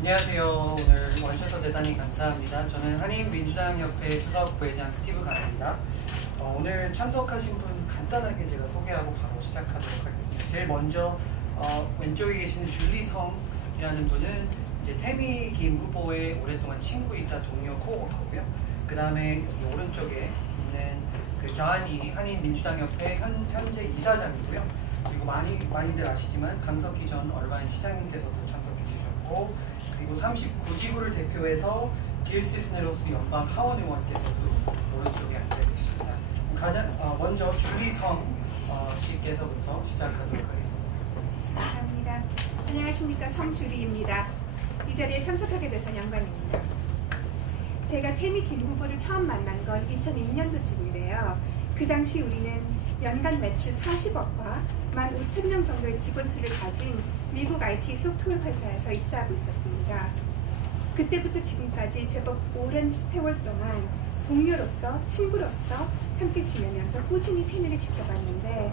안녕하세요. 오늘 와주셔서 대단히 감사합니다. 저는 한인민주당협회 수석부회장 스티브 간입니다. 오늘 참석하신 분 간단하게 제가 소개하고 바로 시작하도록 하겠습니다. 제일 먼저 왼쪽에 계시는 줄리성이라는 분은 이제 태미 김 후보의 오랫동안 친구이자 동료 코워커고요. 그 다음에 여기 오른쪽에 있는 그 존이 한인민주당협회 현재 이사장이고요. 그리고 많이들 아시지만 강석희 전 얼바인 시장님께서도 참석해 주셨고, 그리고 39지구를 대표해서 길 시스네로스 연방 하원 의원께서도 오른쪽에 앉아 계십니다. 먼저 줄리성 씨께서부터 시작하도록 하겠습니다. 감사합니다. 안녕하십니까, 성주리입니다. 이 자리에 참석하게 돼서 영광입니다. 제가 태미 김 후보를 처음 만난 건 2002년도쯤인데요. 그 당시 우리는 연간 매출 40억과 15,000명 정도의 직원 수를 가진 미국 IT 소프트웨어 회사에서 입사하고 있었습니다. 그때부터 지금까지 제법 오랜 세월 동안 동료로서, 친구로서 함께 지내면서 꾸준히 태미를 지켜봤는데,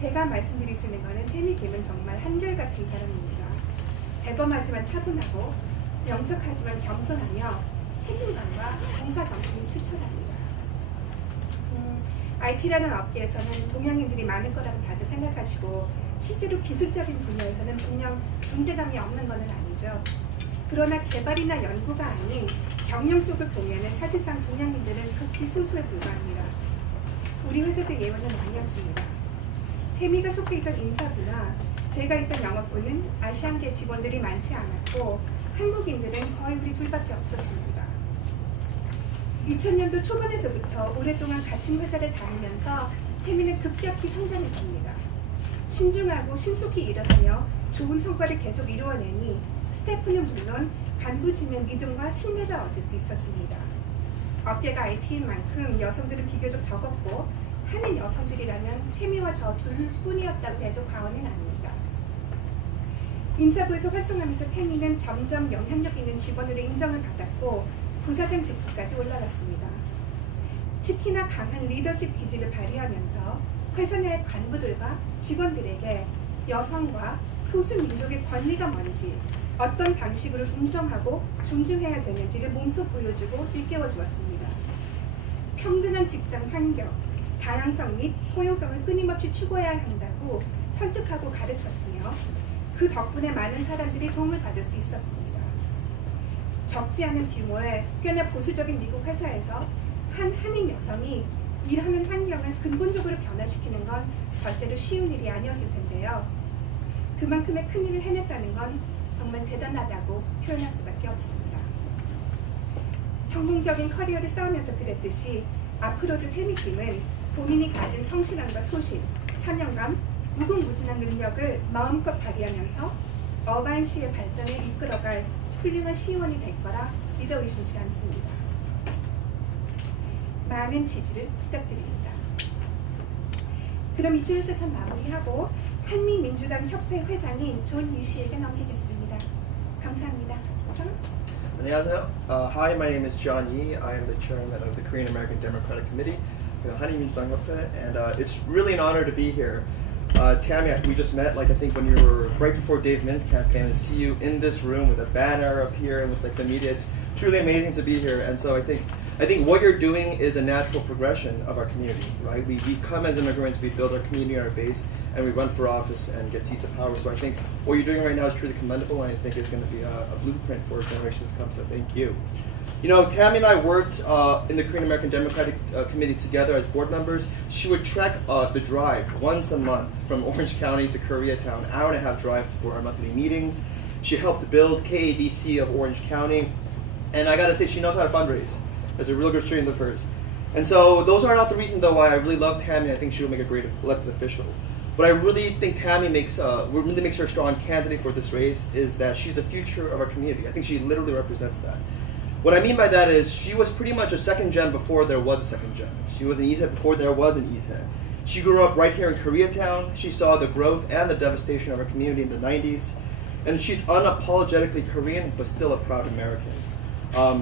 제가 말씀드릴 수 있는 것은 태미 김은 정말 한결같은 사람입니다. 대범하지만 차분하고 명석하지만 겸손하며 책임감과 봉사정신이 투철합니다. IT라는 업계에서는 동양인들이 많을 거라고 다들 생각하시고, 실제로 기술적인 분야에서는 분명 존재감이 없는 것은 아니죠. 그러나 개발이나 연구가 아닌 경영 쪽을 보면 사실상 동양인들은 극히 소수에 불과합니다. 우리 회사도 예외는 아니었습니다. 태미가 속해 있던 인사부나 제가 있던 영업부는 아시안계 직원들이 많지 않았고, 한국인들은 거의 우리 둘밖에 없었습니다. 2000년도 초반에서부터 오랫동안 같은 회사를 다니면서 태미는 급격히 성장했습니다. 신중하고 신속히 일하며 좋은 성과를 계속 이루어내니 스태프는 물론 간부진의 믿음과 신뢰를 얻을 수 있었습니다. 업계가 IT인 만큼 여성들은 비교적 적었고, 한인 여성들이라면 태미와 저 둘뿐이었다고 해도 과언은 아닙니다. 인사부에서 활동하면서 태미는 점점 영향력 있는 직원으로 인정을 받았고, 부사장 직급까지 올라갔습니다. 특히나 강한 리더십 기질을 발휘하면서 회사 내 간부들과 직원들에게 여성과 소수민족의 권리가 뭔지, 어떤 방식으로 인정하고 존중해야 되는지를 몸소 보여주고 일깨워 주었습니다. 평등한 직장 환경, 다양성 및 포용성을 끊임없이 추구해야 한다고 설득하고 가르쳤으며, 그 덕분에 많은 사람들이 도움을 받을 수 있었습니다. 적지 않은 규모의 꽤나 보수적인 미국 회사에서 한 한인 여성이 일하는 환경을 근본적으로 변화시키는 건 절대로 쉬운 일이 아니었을 텐데요. 그만큼의 큰 일을 해냈다는 건 정말 대단하다고 표현할 수밖에 없습니다. 성공적인 커리어를 쌓으면서 그랬듯이 앞으로도 태미 김은 본인이 가진 성실함과 소신, 사명감, 무궁무진한 능력을 마음껏 발휘하면서 어바인시의 발전을 이끌어갈 훌륭한 시의원이 될 거라 믿어 의심치 않습니다. 많은 지지를 부탁드립니다. 그럼 이쯤에서 전 마무리하고 한민민주당 협회 회장인 존 유 씨에게 넘기겠습니다. 감사합니다. 안녕하세요. Hi, my name is John Yi. I am the chairman of the Korean American Democratic Committee, 한인민주당 협회, and it's really an honor to be here. Tammy, we just met, like I think when you were right before Dave Min's campaign, and see you in this room with a banner up here and with like the media. It's truly amazing to be here. And so I think what you're doing is a natural progression of our community, right? We come as immigrants, we build our community, our base, and we run for office and get seats of power. So I think what you're doing right now is truly commendable, and I think it's going to be a blueprint for generations to come. So thank you. You know, Tammy and I worked in the Korean American Democratic Committee together as board members. She would trek the drive once a month from Orange County to Koreatown, an hour-and-a-half drive for our monthly meetings. She helped build KADC of Orange County, and I gotta say, she knows how to fundraise. That's a real good strength of hers. And so those are not the reasons, though, why I really love Tammy. I think she will make a great elected official. What I really think Tammy makes, what really makes her a strong candidate for this race is that she's the future of our community. I think she literally represents that. What I mean by that is she was pretty much a second gen before there was a second gen. She was an East Head before there was an East Head. She grew up right here in Koreatown. She saw the growth and the devastation of our community in the 90s. And she's unapologetically Korean, but still a proud American.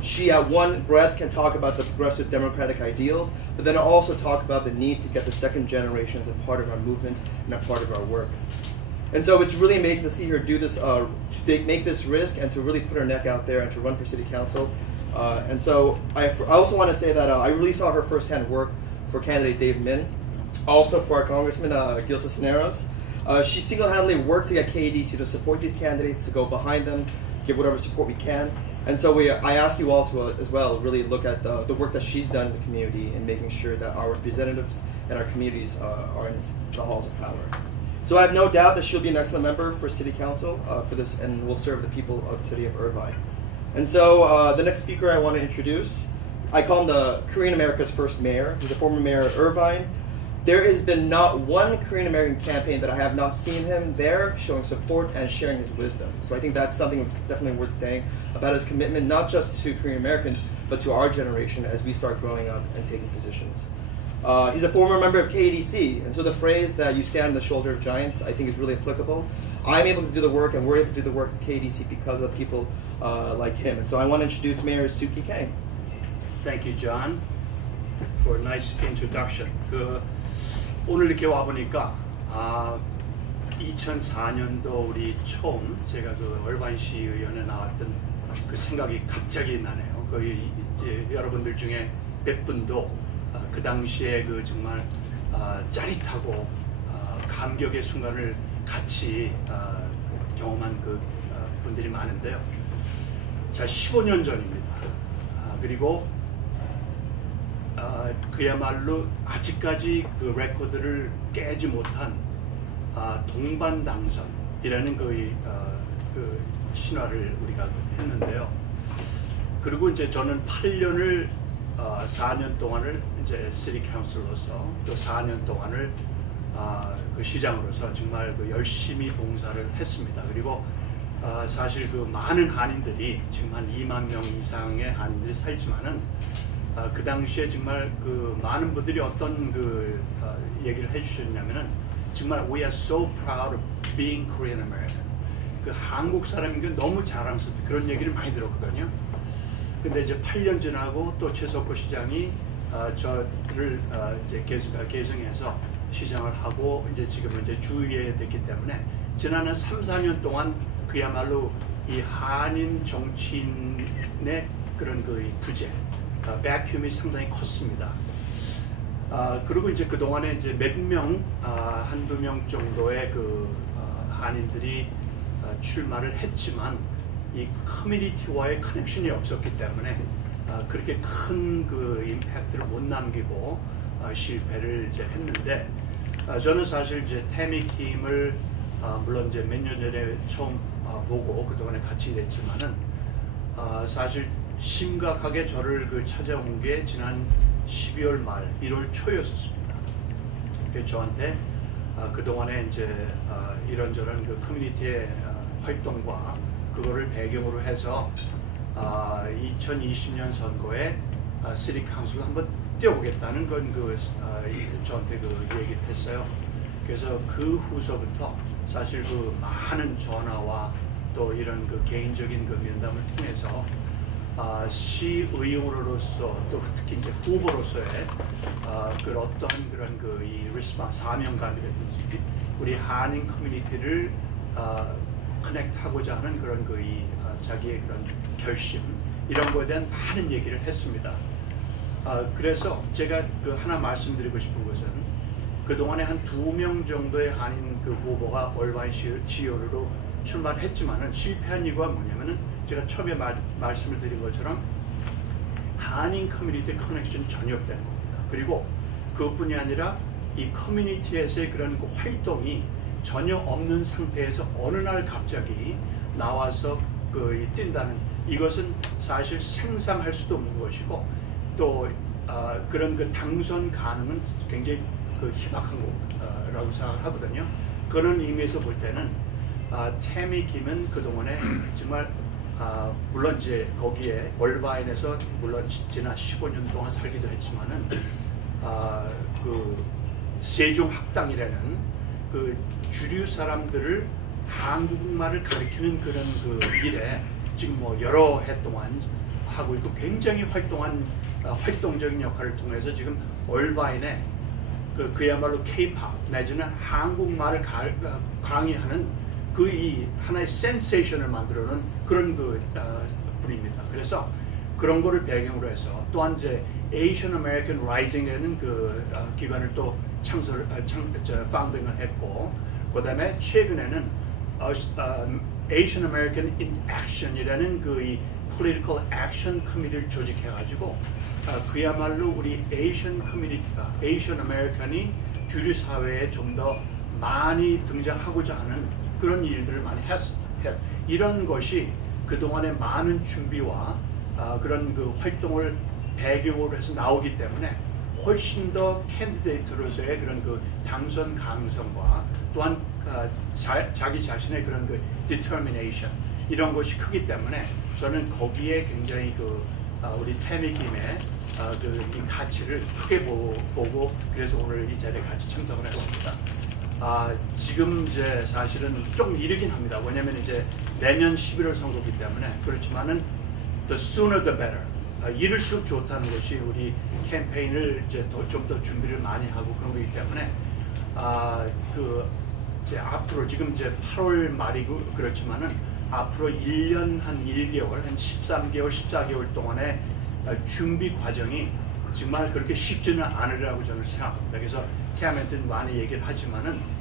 She at one breath can talk about the progressive democratic ideals, but then also talk about the need to get the second generation as a part of our movement and a part of our work. And so it's really amazing to see her do this, to make this risk and to really put her neck out there and to run for city council. And so I also want to say that I really saw her firsthand work for candidate Dave Min, also for our Congressman Gil Cisneros. She single-handedly worked to get KDC to support these candidates, to go behind them, give whatever support we can. And so I ask you all to, as well, really look at the work that she's done in the community in making sure that our representatives and our communities are in the halls of power. So I have no doubt that she'll be an excellent member for City Council for this, and will serve the people of the city of Irvine. And so the next speaker I want to introduce, I call him the Korean America's first mayor. He's a former mayor of Irvine. There has been not one Korean American campaign that I have not seen him there showing support and sharing his wisdom. So I think that's something definitely worth saying about his commitment, not just to Korean Americans, but to our generation as we start growing up and taking positions. He's a former member of KDC, and so the phrase that you stand on the shoulder of giants I think is really applicable. I'm able to do the work, and we're able to do the work of KDC because of people like him. And so I want to introduce Mayor Suki Kang. Thank you, John, for a nice introduction. 오늘 이렇게 와 보니까 2004년도 우리 처음 제가 얼바인 시의원에 나왔던 그 생각이 갑자기 나네요. 거의 이제 여러분들 중에 몇 분도 그 당시에 그 정말 짜릿하고 감격의 순간을 같이 경험한 그 분들이 많은데요. 자, 15년 전입니다. 그리고 그야말로 아직까지 그 레코드를 깨지 못한 동반당선이라는 그 신화를 우리가 했는데요. 그리고 이제 저는 8년을 4년 동안을 이제 시티 카운슬로서 또 4년 동안을 그 시장으로서 정말 그 열심히 봉사를 했습니다. 그리고 사실 그 많은 한인들이 지금 한 2만 명 이상의 한인들이 살지만은 그 당시에 정말 그 많은 분들이 어떤 그 얘기를 해주셨냐면은 정말 we are so proud of being Korean American. 그 한국 사람인 게 너무 자랑스럽다 그런 얘기를 많이 들었거든요. 근데 이제 8년 지나고 또 최석호 시장이 저를 이제 계승해서 시장을 하고 이제 지금은 이제 주의에 됐기 때문에 지난 한 3, 4년 동안 그야말로 이 한인 정치인의 그런 그 부재, vacuum이 상당히 컸습니다. 그리고 이제 그 동안에 이제 몇 명, 한두 명 정도의 그 한인들이 출마를 했지만 이 커뮤니티와의 커넥션이 없었기 때문에 그렇게 큰 그 임팩트를 못 남기고 실패를 이제 했는데 저는 사실 이제 태미 킴을 물론 이제 몇 년 전에 처음 보고 그 동안에 같이 일했지만은 사실 심각하게 저를 그 찾아온 게 지난 12월 말 1월 초였었습니다. 그래서 저한테 그 동안에 이제 이런저런 그 커뮤니티의 활동과 그거를 배경으로 해서 2020년 선거에 시티 카운슬 한번 뛰어보겠다는 건 저한테 그 얘기를 했어요. 그래서 그 후서부터 사실 그 많은 전화와 또 이런 그 개인적인 그 면담을 통해서 시의원으로서 또 특히 이제 후보로서의 그 어떤 그런 그 이 리스폰스 사명감이라든지 우리 한인 커뮤니티를 커넥트하고자 하는 그런 그 이 자기의 그런 결심 이런 거에 대한 많은 얘기를 했습니다. 그래서 제가 그 하나 말씀드리고 싶은 것은 그 동안에 한 2명 정도의 한인 그 후보가 얼바인 시의원으로 출마를 했지만은 실패한 이유가 뭐냐면은 제가 처음에 말씀을 드린 것처럼 한인 커뮤니티 커넥션 전혀 없다는 겁니다. 그리고 그것뿐이 아니라 이 커뮤니티에서의 그런 그 활동이 전혀 없는 상태에서 어느 날 갑자기 나와서 그 뛴다는 이것은 사실 상상할 수도 없는 것이고 또 그런 그 당선 가능은 굉장히 그 희박한 거라고 생각하거든요. 그런 의미에서 볼 때는 태미 김은 그 동안에 정말 물론 이제 거기에 얼바인에서 물론 지난 15년 동안 살기도 했지만은 그 세종학당이라는 그 주류 사람들을 한국말을 가르치는 그런 그 일에 지금 뭐 여러 해 동안 하고 있고 굉장히 활동적인 역할을 통해서 지금 얼바인에 그야말로 K-pop 내지는 한국말을 강의하는 그 이 하나의 센세이션을 만들어놓은 그런 분입니다. 그래서 그런 거를 배경으로 해서 또한 이제 Asian American Rising이라는 기관을 또 파운딩을 했고, 그다음에 최근에는 Asian American in Action이라는 이 Political Action Committee를 조직해가지고 그야말로 우리 Asian 커뮤니티가, Asian American이 주류 사회에 좀 더 많이 등장하고자 하는 그런 일들을 많이 이런 것이 그동안의 많은 준비와 그런 활동을 배경으로 해서 나오기 때문에 훨씬 더 캔디데이트로서의 그런 당선 가능성과 또한 자기 자신의 그런 determination 이런 것이 크기 때문에 저는 거기에 굉장히 우리 태미 김의 이 가치를 크게 보고 그래서 오늘 이 자리에 같이 참석을 했습니다. 지금 이제 사실은 좀 이르긴 합니다. 왜냐면 이제 내년 11월 선거기 때문에. 그렇지만은 the sooner the better. 이를수록 좋다는 것이 우리 캠페인을 이제 좀 더 준비를 많이 하고 그런 거기 때문에 이제 앞으로 지금 이제 8월 말이고 그렇지만은 앞으로 1년 한 1개월, 한 13개월, 14개월 동안의 준비 과정이 정말 그렇게 쉽지는 않으리라고 저는 생각합니다. 그래서 태아한테는 많이 얘기를 하지만은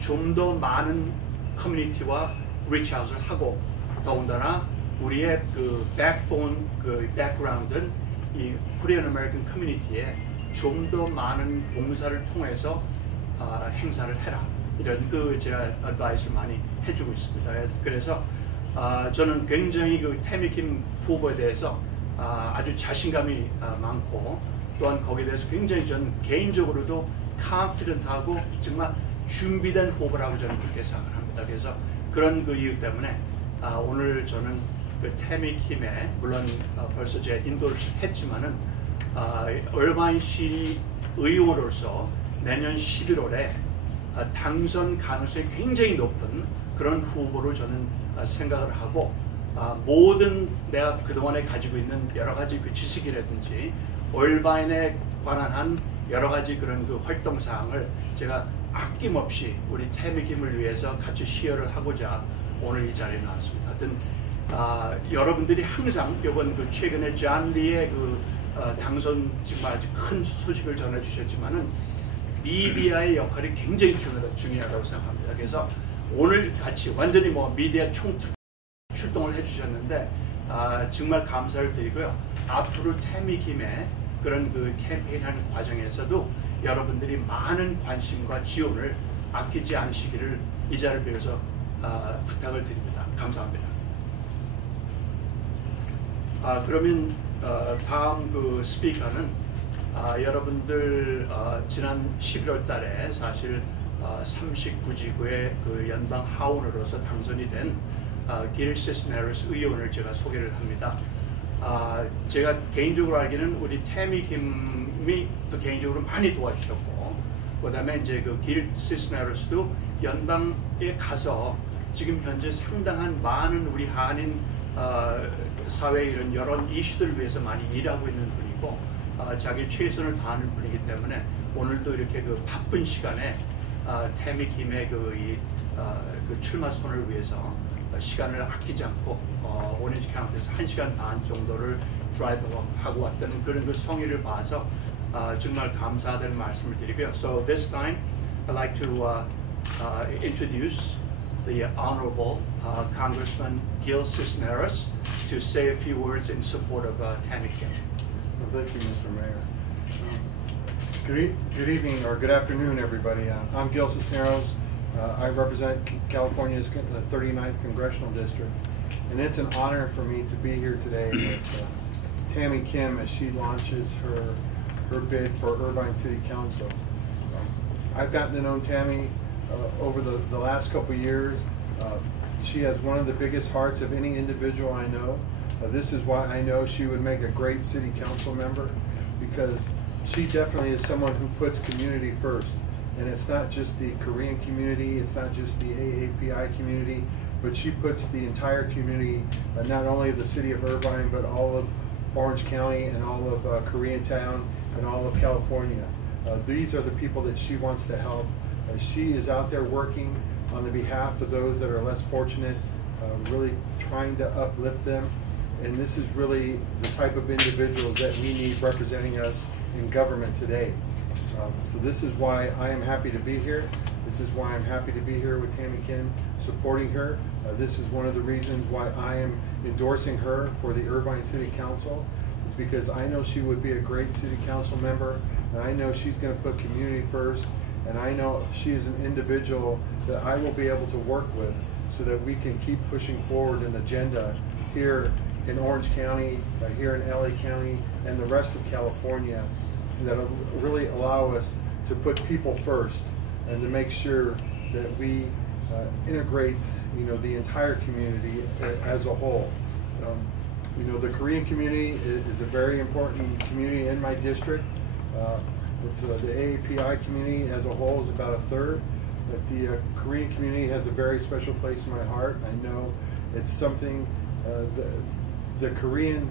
좀 더 많은 커뮤니티와 리치아웃을 하고 더군다나 우리의 백본, 백그라운드는 이 코리안 아메리칸 커뮤니티에 좀 더 많은 봉사를 통해서 행사를 해라. 이런 제가 어드바이스를 많이 해주고 있습니다. 그래서 저는 굉장히 태미 김 후보에 대해서 아주 자신감이 많고 또한 거기에 대해서 굉장히 저는 개인적으로도 confident하고 정말 준비된 후보라고 저는 그렇게 생각을 합니다. 그래서 그런 이유 때문에 오늘 저는 태미 김에 물론 벌써 제가 인도를 했지만은 얼바인 시 의원으로서 내년 11월에 당선 가능성이 굉장히 높은 그런 후보로 저는 생각을 하고 모든 내가 그동안에 가지고 있는 여러 가지 지식이라든지 얼바인에 관한 한 여러 가지 그런 활동 사항을 제가 아낌없이 우리 태미 김을 위해서 같이 시어를 하고자 오늘 이 자리에 나왔습니다. 하여튼 여러분들이 항상 이번 최근에 존 리의 당선 정말 아주 큰 소식을 전해주셨지만은 미디어의 역할이 굉장히 중요하다고 생각합니다. 그래서 오늘 같이 완전히 미디어 출동을 해주셨는데 정말 감사를 드리고요. 앞으로 태미 김의 그런 캠페인하는 과정에서도 여러분들이 많은 관심과 지원을 아끼지 않으시기를 이 자리를 빌어서 부탁을 드립니다. 감사합니다. 그러면 다음 스피커는 여러분들 지난 11월 달에 사실 39지구의 연방 하원으로서 당선이 된 길 시스네러스 의원을 제가 소개를 합니다. 제가 개인적으로 알기는 우리 태미 김이 또 개인적으로 많이 도와주셨고, 그 다음에 이제 길 시스네러스도 연방에 가서 지금 현재 상당한 많은 우리 한인 사회 이런 여러 이슈들을 위해서 많이 일하고 있는 분이고, 자기 최선을 다하는 분이기 때문에 오늘도 이렇게 바쁜 시간에 태미 김의 출마 선을 위해서 시간을 아끼지 않고 오렌지 카운티에서 1시간 반 정도를 드라이브하고 왔다는 그런 성의를 봐서 정말 감사하다는 말씀을 드리고요. So this time I'd like to introduce the Honorable Congressman Gil Cisneros to say a few words in support of Tammy Kim. Well, thank you, Mr. Mayor. Good evening or good afternoon, everybody. I'm Gil Cisneros. I represent California's 39th Congressional District, and it's an honor for me to be here today with Tammy Kim as she launches her bid for Irvine City Council. I've gotten to know Tammy over the last couple of years. She has one of the biggest hearts of any individual I know. This is why I know she would make a great city council member, because she definitely is someone who puts community first. And it's not just the Korean community, it's not just the AAPI community, but she puts the entire community, not only of the city of Irvine, but all of Orange County and all of Koreatown and all of California. These are the people that she wants to help. She is out there working on the behalf of those that are less fortunate, really trying to uplift them. And this is really the type of individuals that we need representing us in government today. So this is why I am happy to be here. This is why I'm happy to be here with Tammy Kim, supporting her. This is one of the reasons why I am endorsing her for the Irvine City Council. It's because I know she would be a great city council member, and I know she's going to put community first, and I know she is an individual that I will be able to work with so that we can keep pushing forward an agenda here in Orange County, here in LA County, and the rest of California that will really allow us to put people first and to make sure that we integrate, the entire community as a whole. The Korean community is a very important community in my district. The AAPI community as a whole is about a third, but the Korean community has a very special place in my heart. I know it's something the Korean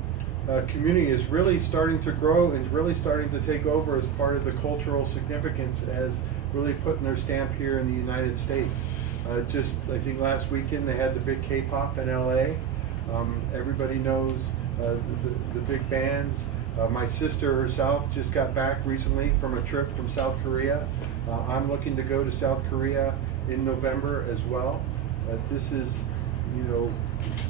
community is really starting to grow and really starting to take over as part of the cultural significance as really putting their stamp here in the United States. I think last weekend they had the big K-pop in LA. Everybody knows the big bands. My sister herself just got back recently from a trip from South Korea. I'm looking to go to South Korea in November as well. This is,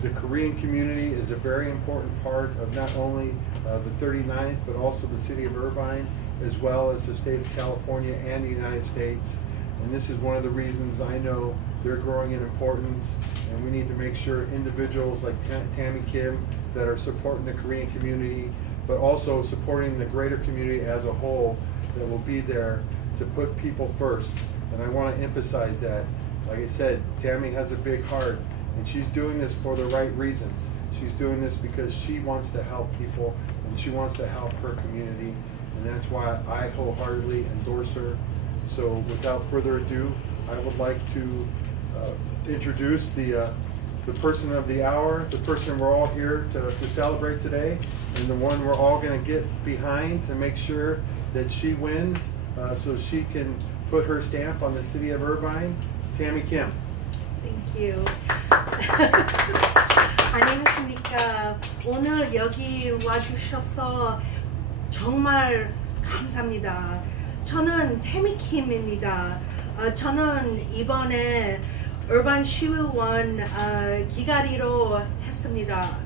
the Korean community is a very important part of not only the 39th, but also the city of Irvine, as well as the state of California and the United States. And this is one of the reasons I know they're growing in importance, and we need to make sure individuals like Tammy Kim that are supporting the Korean community, but also supporting the greater community as a whole, that will be there to put people first. And I want to emphasize that. Like I said, Tammy has a big heart, and she's doing this for the right reasons. She's doing this because she wants to help people, and she wants to help her community, and that's why I wholeheartedly endorse her. So without further ado, I would like to introduce the person of the hour, the person we're all here to celebrate today, and the one we're all going to get behind to make sure that she wins, so she can put her stamp on the city of Irvine. Tammy Kim. Thank you. 안녕하십니까. 오늘 여기 와주셔서 정말 감사합니다. 저는 태미 킴입니다. 저는 이번에 Irvine 시의원 기가리로 했습니다.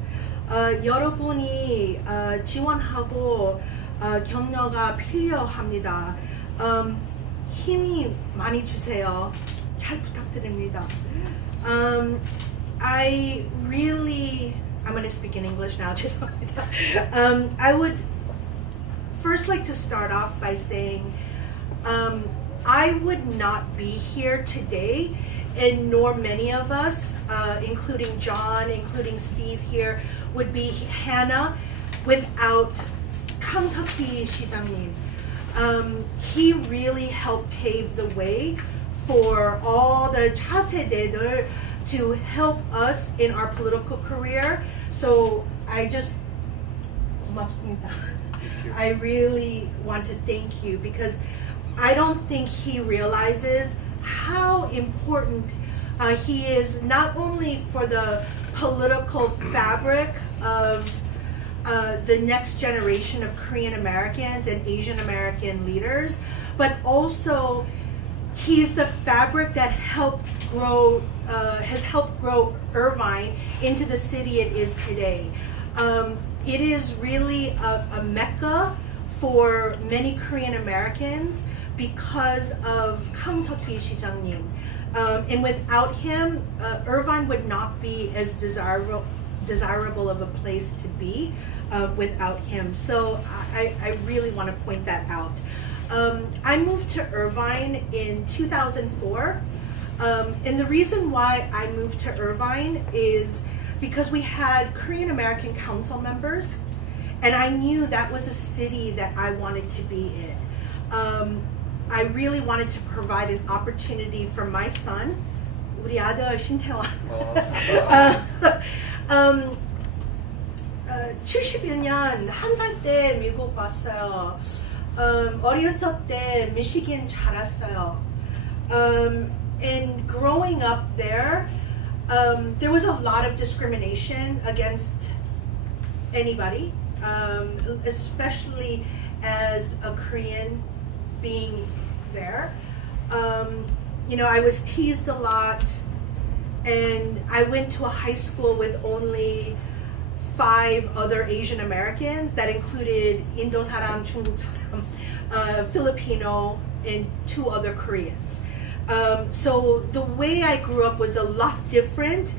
여러분이 지원하고 격려가 필요합니다. 힘이 많이 주세요. 잘 부탁드립니다. I'm going to speak in English now. I would first like to start off by saying I would not be here today, and nor many of us, including John, including Steve here, would be Hannah without 강석희 시장님. He really helped pave the way for all the 차세대들 to help us in our political career. So 고맙습니다. I really want to thank you, because I don't think he realizes how important he is, not only for the political fabric of the next generation of Korean Americans and Asian American leaders, but also he's the fabric that has helped grow Irvine into the city it is today. It is really a mecca for many Korean Americans because of 강석희 시장님. And without him, Irvine would not be as desirable of a place to be without him. So I really want to point that out. I moved to Irvine in 2004. And the reason why I moved to Irvine is because we had Korean American council members, and I knew that was a city that I wanted to be in. I really wanted to provide an opportunity for my son, 우리 아들 신태원. 71년 1살 때 미국 왔어요. 어렸을 때 미시간 자랐어요. And growing up there, there was a lot of discrimination against anybody, especially as a Korean being there. You know, I was teased a lot, and I went to a high school with only 5 other Asian Americans. That included Indo 사람, 중국 사람, Filipino, and 2 other Koreans. So the way I grew up was a lot different,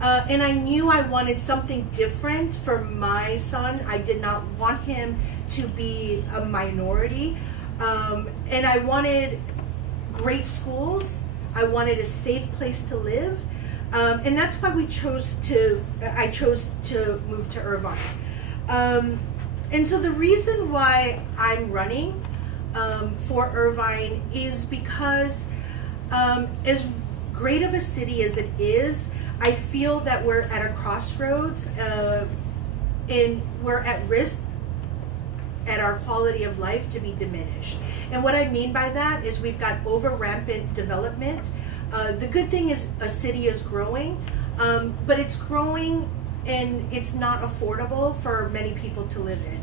and I knew I wanted something different for my son. I did not want him to be a minority, and I wanted great schools. I wanted a safe place to live, and that's why I chose to move to Irvine. And so the reason why I'm running for Irvine is because as great of a city as it is, I feel that we're at a crossroads, and we're at risk at our quality of life to be diminished. And what I mean by that is we've got over rampant development. The good thing is a city is growing, but it's growing and it's not affordable for many people to live in.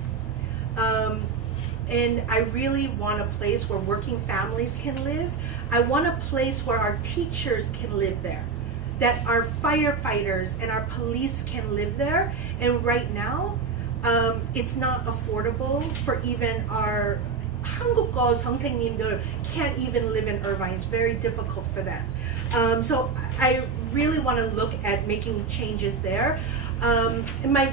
And I really want a place where working families can live. I want a place where our teachers can live there, that our firefighters and our police can live there. And right now, it's not affordable for even our 한국어 선생님들 can't even live in Irvine. It's very difficult for them. So I really want to look at making changes there. And my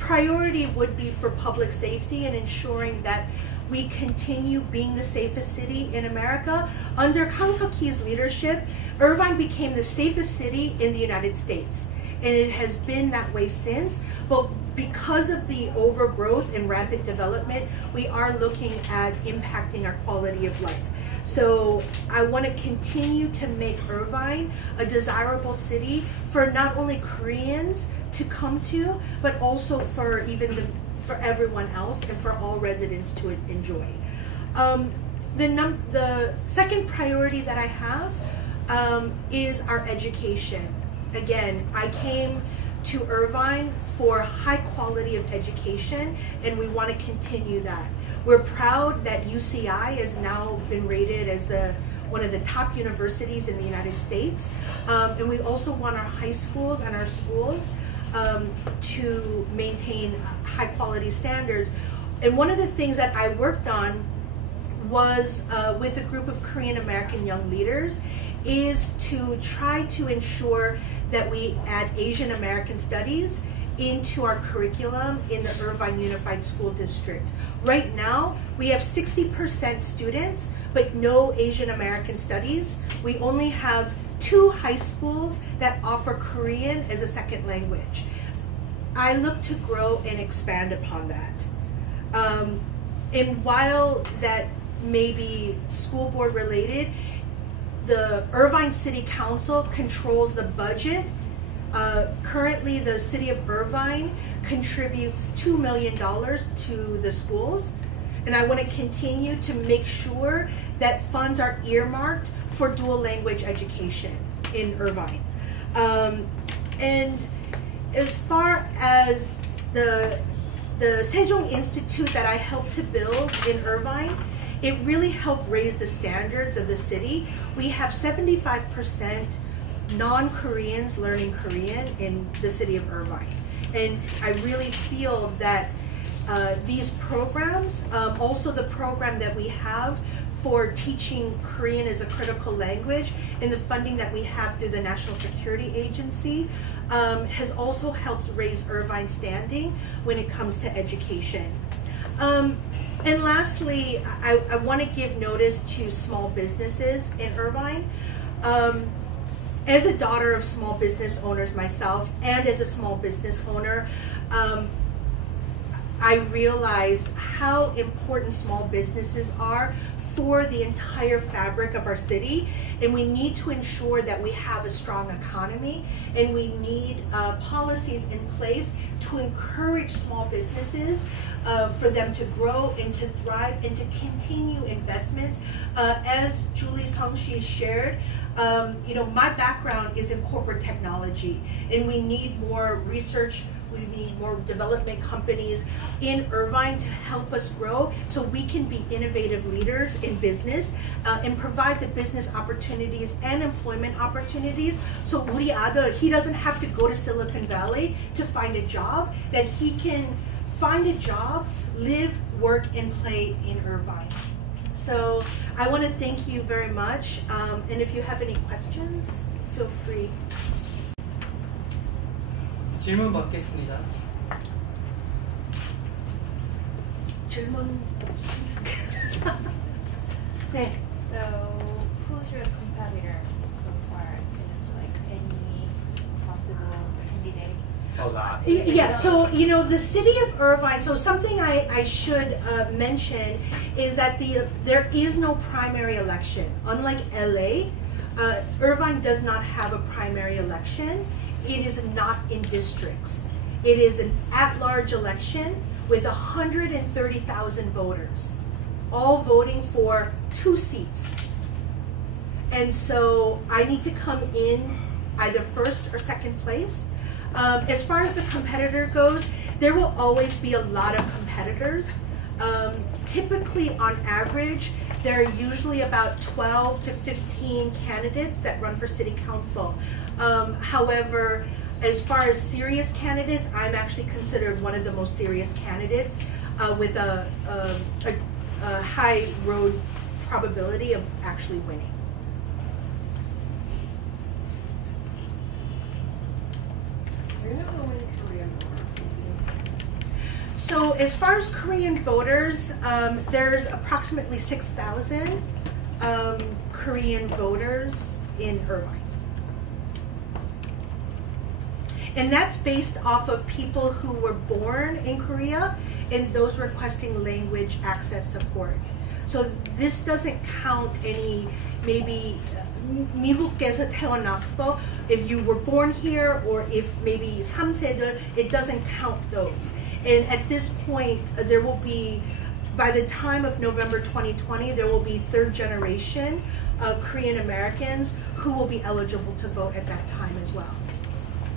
priority would be for public safety and ensuring that we continue being the safest city in America. Under Kang Seok-hee's leadership, Irvine became the safest city in the United States. And it has been that way since. But because of the overgrowth and rapid development, we are looking at impacting our quality of life. So I want to continue to make Irvine a desirable city for not only Koreans to come to, but also for for everyone else and for all residents to enjoy. The second priority that I have is our education. Again, I came to Irvine for high quality of education, and we want to continue that. We're proud that UCI has now been rated as one of the top universities in the United States, and we also want our high schools and our schools to maintain high quality standards. And one of the things that I worked on was with a group of Korean American young leaders is to try to ensure that we add Asian American studies into our curriculum in the Irvine Unified School District. Right now, we have 60% students, but no Asian American studies. We only have 2 high schools that offer Korean as a second language. I look to grow and expand upon that. And while that may be school board related, the Irvine City Council controls the budget. Currently, the city of Irvine contributes $2 million to the schools, and I want to continue to make sure that funds are earmarked for dual language education in Irvine. And as far as the Sejong Institute that I helped to build in Irvine, it really helped raise the standards of the city. We have 75% non-Koreans learning Korean in the city of Irvine. And I really feel that these programs, also the program that we have for teaching Korean as a critical language and the funding that we have through the National Security Agency, has also helped raise Irvine's standing when it comes to education. And lastly, I want to give notice to small businesses in Irvine. As a daughter of small business owners myself, and as a small business owner, I realize how important small businesses are for the entire fabric of our city, and we need to ensure that we have a strong economy, and we need policies in place to encourage small businesses for them to grow and to thrive and to continue investments. As Julie Songshi shared, you know, my background is in corporate technology, and we need more research. We need more development companies in Irvine to help us grow so we can be innovative leaders in business and provide the business opportunities and employment opportunities. So 우리 아들, he doesn't have to go to Silicon Valley to find a job, that he can find a job, live, work, and play in Irvine. So I want to thank you very much. And if you have any questions, feel free. 질문 받겠습니다. 질문 네. So, who's your competitor so far? Is like any possible candidate? A lot. Yeah, so, you know, the city of Irvine, so something I should mention is that there is no primary election. Unlike LA, Irvine does not have a primary election. It is not in districts. It is an at-large election with 130,000 voters, all voting for 2 seats. And so I need to come in either first or second place. As far as the competitor goes, there will always be a lot of competitors. Typically, on average, there are usually about 12 to 15 candidates that run for city council. However, as far as serious candidates, I'm actually considered one of the most serious candidates with a high road probability of actually winning. So as far as Korean voters, there's approximately 6,000 Korean voters in Irvine. And that's based off of people who were born in Korea and those requesting language access support. So this doesn't count any, maybe 미국에서 태어났어, if you were born here, or if maybe 3세들, it doesn't count those. And at this point, there will be, by the time of November 2020, there will be 3rd generation Korean Americans who will be eligible to vote at that time as well.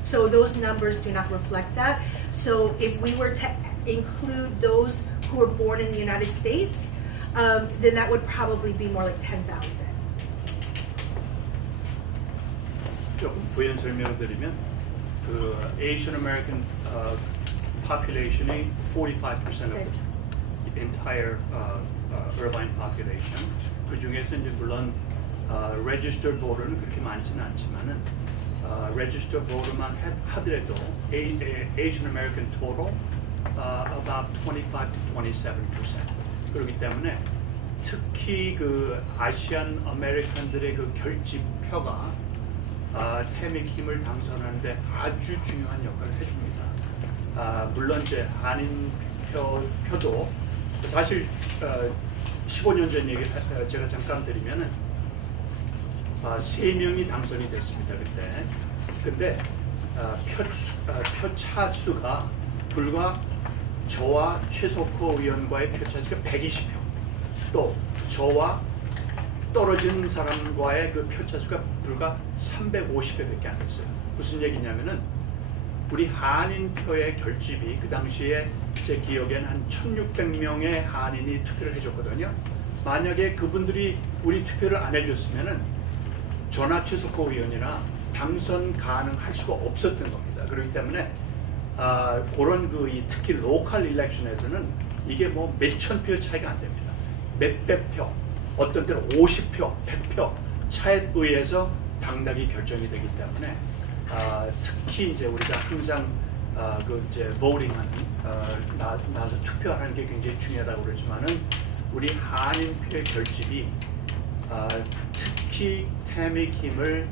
So those numbers do not reflect that. So if we were to include those who were born in the United States, then that would probably be more like 10,000. 조금 부연 설명을 드리면 그 Asian American population이 45% of the entire Irvine population. 그 중에서 이제 물론 registered voter는 그렇게 많지는 않지만은 registered voter만 하더라도 Asian American total about 25 to 27%. 그렇기 때문에 특히 그 아시안 아메리칸들의 그 결집표가 태미 킴을 당선하는데 아주 중요한 역할을 해줍니다. 물론 이제 한인 표도 사실 15년 전 얘기를 제가 잠깐 드리면은 3명이 당선이 됐습니다 그때. 근데 표차 수가 불과 저와 최석호 의원과의 표차수가 120표, 또 저와 떨어진 사람과의 그 표차수가 불과 350표밖에 안 됐어요. 무슨 얘기냐면은 우리 한인표의 결집이 그 당시에 제 기억에는 한 1,600명의 한인이 투표를 해줬거든요. 만약에 그분들이 우리 투표를 안 해줬으면은 저나 최석호 의원이나 당선 가능할 수가 없었던 겁니다. 그렇기 때문에 그런 특히 로컬 일렉션에서는 이게 뭐 몇천 표 차이가 안 됩니다. 몇백 표, 어떤 때는 50표, 100표 차에 의해서 당락이 결정이 되기 때문에 특히 이제 우리가 항상 이제 voting하는 나서 투표하는 게 굉장히 중요하다고 그러지만은 우리 한인표의 결집이 특히 태미 킴을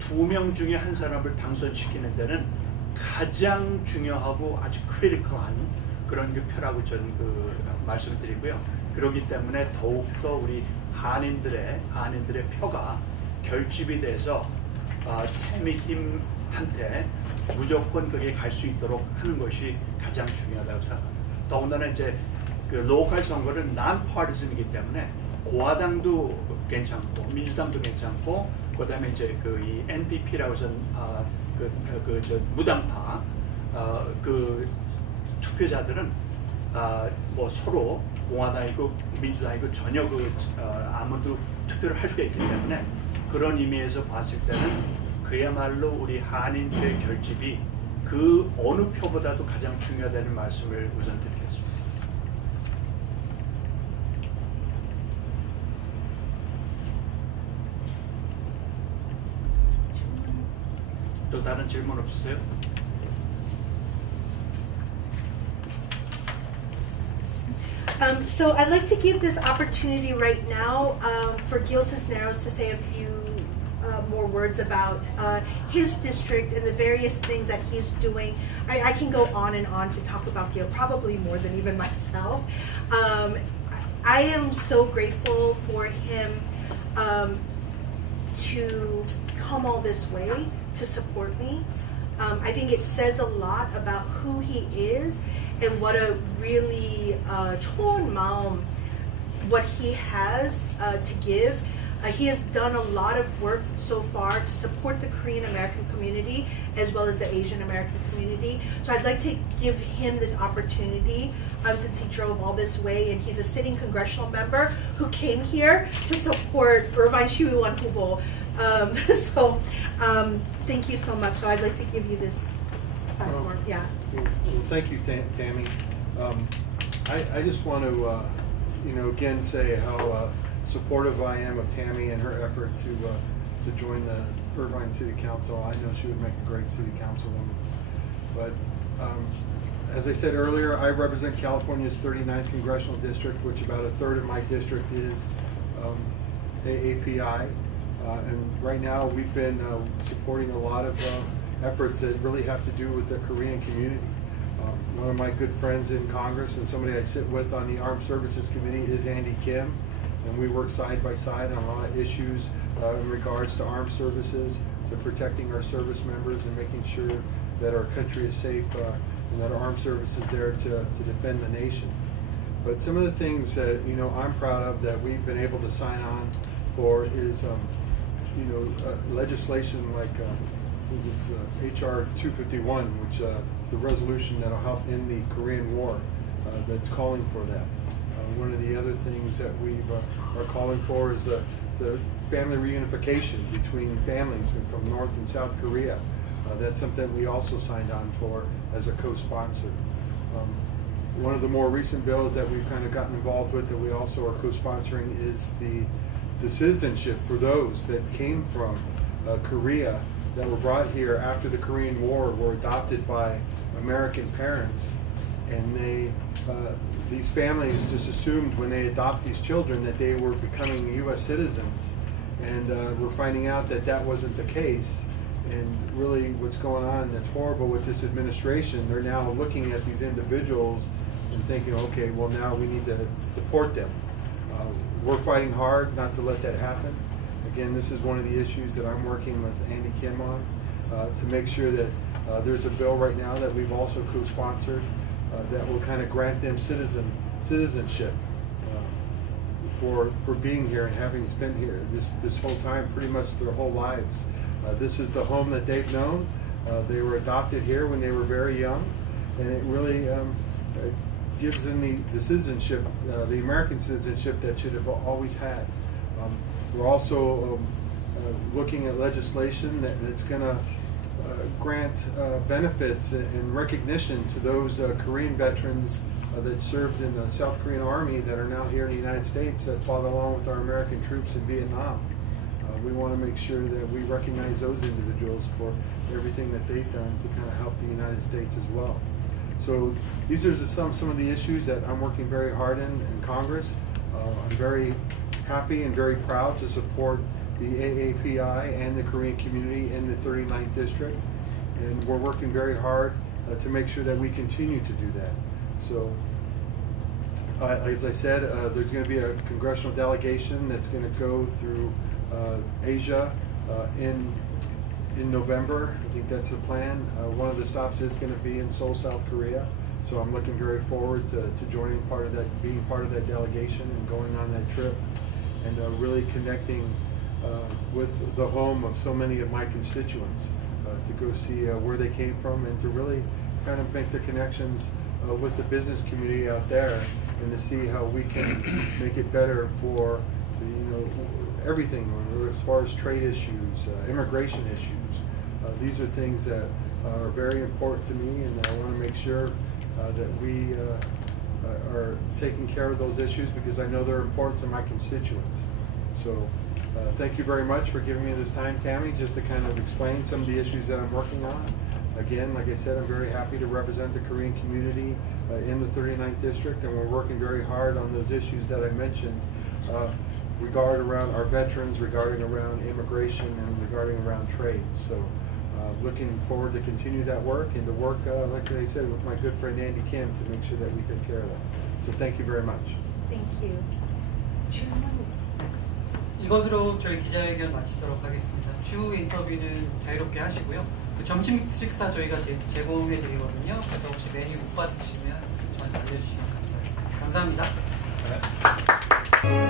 2명 중에 한 사람을 당선시키는 데는 가장 중요하고 아주 크리티컬한 그런 표라고 저는 말씀을 드리고요. 그렇기 때문에 더욱더 우리 한인들의 표가 결집이 돼서 태미 킴 한테 무조건 그게 갈 수 있도록 하는 것이 가장 중요하다고 생각합니다. 더군다나 이제 그 로컬 선거는 non-partisan이기 때문에 공화당도 괜찮고 민주당도 괜찮고 그다음에 이제 그 이 NPP라고 해서 무당파 그 투표자들은 뭐 서로 공화당이고 민주당이고 전혀 아무도 투표를 할 수가 있기 때문에 그런 의미에서 봤을 때는 그야말로 우리 한인들의 결집이 그 어느 표보다도 가장 중요하다는 말씀을 우선 드리겠습니다. 또 다른 질문 없으세요? So I'd like to give this opportunity right now for Gil Cisneros to say a few more words about his district and the various things that he's doing. I can go on and on to talk about Gil, probably more than even myself. I am so grateful for him to come all this way to support me. I think it says a lot about who he is and what a really 좋은 마음, what he has to give. He has done a lot of work so far to support the Korean American community as well as the Asian American community. So I'd like to give him this opportunity since he drove all this way and he's a sitting congressional member who came here to support Irvine Shiwiwan Hubo. So thank you so much. So I'd like to give you this platform. Yeah. Well, thank you, Tammy. I just want to, again say how supportive I am of Tammy and her effort to join the Irvine City Council. I know she would make a great city councilwoman. But as I said earlier, I represent California's 39th congressional district, which about a third of my district is AAPI. And right now we've been supporting a lot of efforts that really have to do with the Korean community. One of my good friends in Congress and somebody I sit with on the Armed Services Committee is Andy Kim, and we work side by side on a lot of issues in regards to armed services, to protecting our service members and making sure that our country is safe and that our armed services is there to defend the nation. But some of the things that I'm proud of that we've been able to sign on for is legislation like it's HR 251, which the resolution that'll help end the Korean War, that's calling for that. One of the other things that we are calling for is the family reunification between families from North and South Korea. That's something we also signed on for as a co-sponsor. One of the more recent bills that we've kind of gotten involved with that we also are co-sponsoring is the citizenship for those that came from Korea that were brought here after the Korean War, were adopted by American parents, and these families just assumed when they adopt these children that they were becoming U.S. citizens, and we're finding out that that wasn't the case. And really what's going on that's horrible with this administration, they're now looking at these individuals and thinking, okay, well now we need to deport them. We're fighting hard not to let that happen. Again, this is one of the issues that I'm working with Andy Kim on, to make sure that there's a bill right now that we've also co-sponsored that will kind of grant them citizenship for being here and having spent here this whole time, pretty much their whole lives. This is the home that they've known. They were adopted here when they were very young, and it really gives them the citizenship, the American citizenship that should have always had. We're also looking at legislation that's going to grant benefits and recognition to those Korean veterans that served in the South Korean Army that are now here in the United States that fought along with our American troops in Vietnam. We want to make sure that we recognize those individuals for everything that they've done to kind of help the United States as well. So these are some of the issues that I'm working very hard in Congress. I'm very happy and very proud to support the AAPI and the Korean community in the 39th district, and we're working very hard to make sure that we continue to do that. So as I said, there's going to be a congressional delegation that's going to go through Asia in in November. I think that's the plan. One of the stops is going to be in Seoul, South Korea. So I'm looking very forward to joining being part of that delegation and going on that trip, and really connecting with the home of so many of my constituents, to go see where they came from, and to really kind of make the connections with the business community out there, and to see how we can make it better for everything as far as trade issues, immigration issues. These are things that are very important to me, and I want to make sure that we are taking care of those issues, because I know they're important to my constituents. So thank you very much for giving me this time, Tammy, just to kind of explain some of the issues that I'm working on. Again, like I said, I'm very happy to represent the Korean community in the 39th District, and we're working very hard on those issues that I mentioned, regarding around our veterans, regarding around immigration, and regarding around trade. So looking forward to continue that work, and to work, like I said, with my good friend Andy Kim, to make sure that we take care of that. So thank you very much. Thank you. 이것으로 저희 기자회견 마치도록 하겠습니다. 추후 인터뷰는 자유롭게 하시고요. 그 점심 식사 저희가 제공해 드리거든요. 그래서 혹시 메뉴 못 받으시면 저한테 알려주시면 감사하겠습니다. 감사합니다.